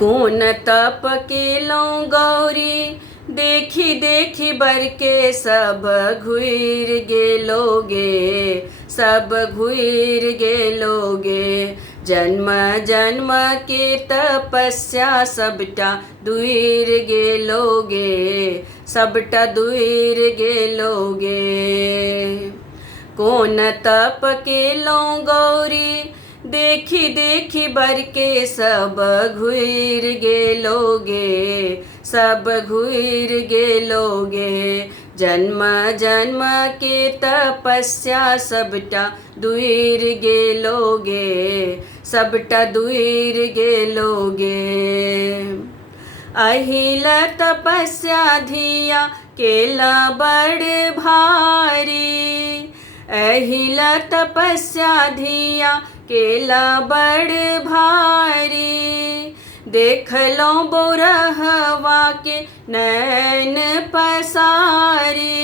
कोन तप केलौं गौरी देखी देखी बरके सब घुइर गेलोगे, सब घुइर गेलोगे। जन्म जन्म के तपस्या सबटा दुइर गेलोगे, सबटा दुइर गेलोगे। कोन तप केलौं गौरी देखी देखी बरके सब घुइर गेलोगे, सब घुइर गेलोगे। जन्म जन्म के तपस्या सबटा दुइर गेलोगे, सबटा दुइर गेलोगे। अहिल तपस्या धिया केला बड़ भारी, अहिल तपस्या धिया केला बड़ भारी। देखलौं बौरहवा के नैन पसारी,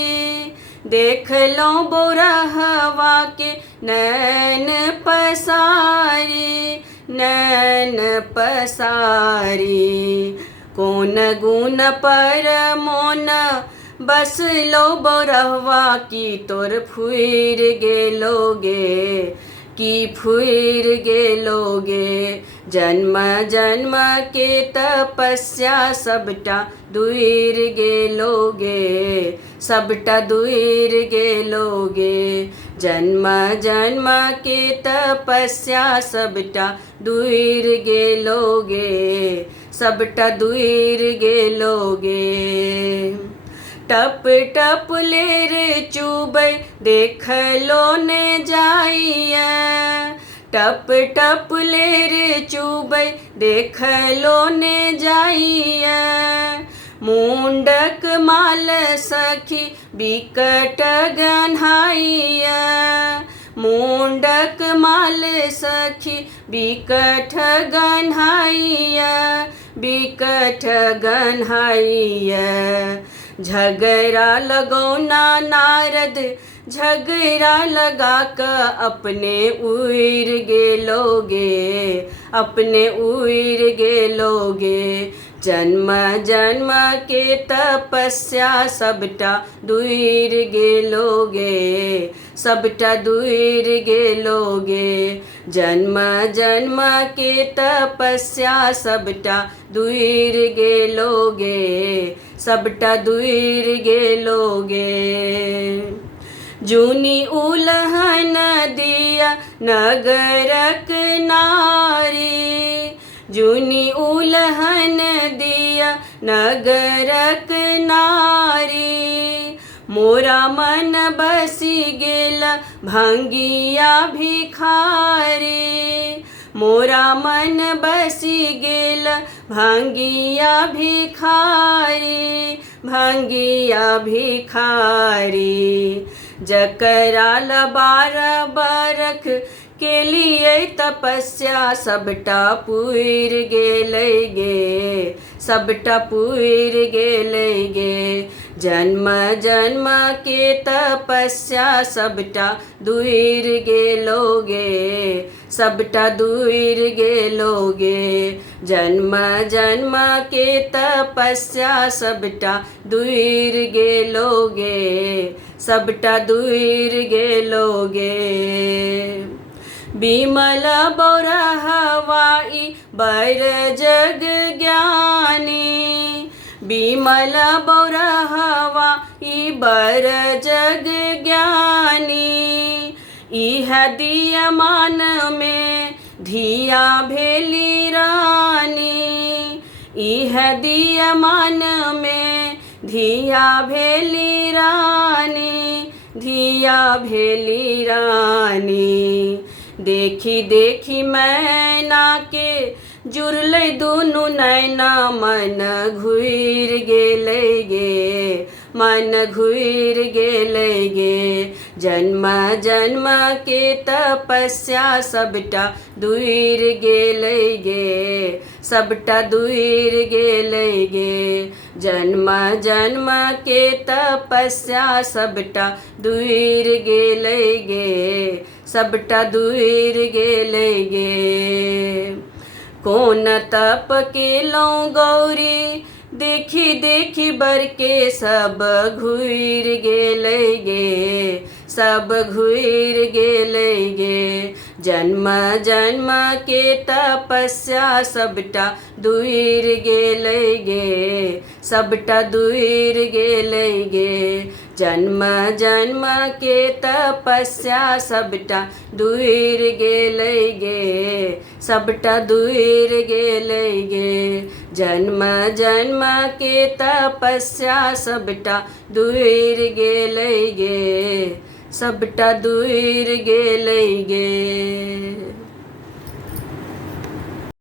देखलौं बौरहवा के नैन पसारी, नैन पसारी। कोन गुण पर मोन बसलो बौरहवा की तोर फुइर गेलोगे, की फुइर गेलोगे। जन्म जन्म के तपस्या सबटा दुइर गेलोगे, सबटा दुइर गेलोगे। जन्म जन्म के तपस्या सबटा दुइर गेलोगे, सबटा दुइर गेलोगे। टप टप लेर चुबै देखलो ने जाइए, टप टप लेर चुबै देखलो ने जाइए। मुंडक माल सखी बिकट गन्हाइए, मुंडक माल सखी बिकट गन्हाइए, बिकट गन्हाइए। झगड़ा लगौना नारद झगड़ा लगा कर अपने उइर गेलोगे, अपने उइर गेलोगे। जन्म जन्म के तपस्या सबटा दुइर गेलोगे, सबटा दुइर गेलोगे। जन्म जन्म के तपस्या सबटा दुइर गेलोगे, सबटा दुइर गेलोगे। जूनी उलहन दिया नगरक नारी, जूनी उलहन दिया नगरक नारी। मोरा मन बसी गेल भंगिया भिखारी, मोरा मन बसी गेल भंगिया भिखारी, भंगिया भिखारी। जकरा लबार बरख के लिए तपस्या सबटा पुइर गेलैगे, सबटा पुइर गेलैगे। जन्म जन्म के तपस्या सबटा दुइर गेलोगे, सबटा दुइर गेलोगे। जन्म जन्म के तपस्या सबटा दुइर गेलोगे, सबटा दुइर गेलोगे। बिमल बौरहवाई बर जग ज्ञानी, बिमल बौरहवाई बर जग ज्ञानी। इह दिया मान में धिया भेली रानी, इह दिया मान में धिया भेली रानी, धिया भेली रानी। देखी देखी मैना के जुड़लै दुनू नैना मन घुइर गेलैगे, मन घुइर गेलैगे। जन्म जन्म के तपस्या सबटा दुइर गेलैगे, सबटा दुइर गेलैगे। जन्म जन्म के तपस्या सबटा दुइर गेलैगे, सबटा दुइर गेलैगे। कोन तप केलौं गौरी देखी देखी बर के सब घुर गेलै गे, सब घुर गेलै गे। जन्म जन्म के तपस्या सबटा दूर गेलै गे, सबटा दूर गेलै गे। जन्म जन्म के तपस्या सबटा दूर गेलै गे, सबटा दूर गेलै गे। जन्म जन्म के तपस्या सबटा दूर गेलै गे, सबटा दूर गेलै गे।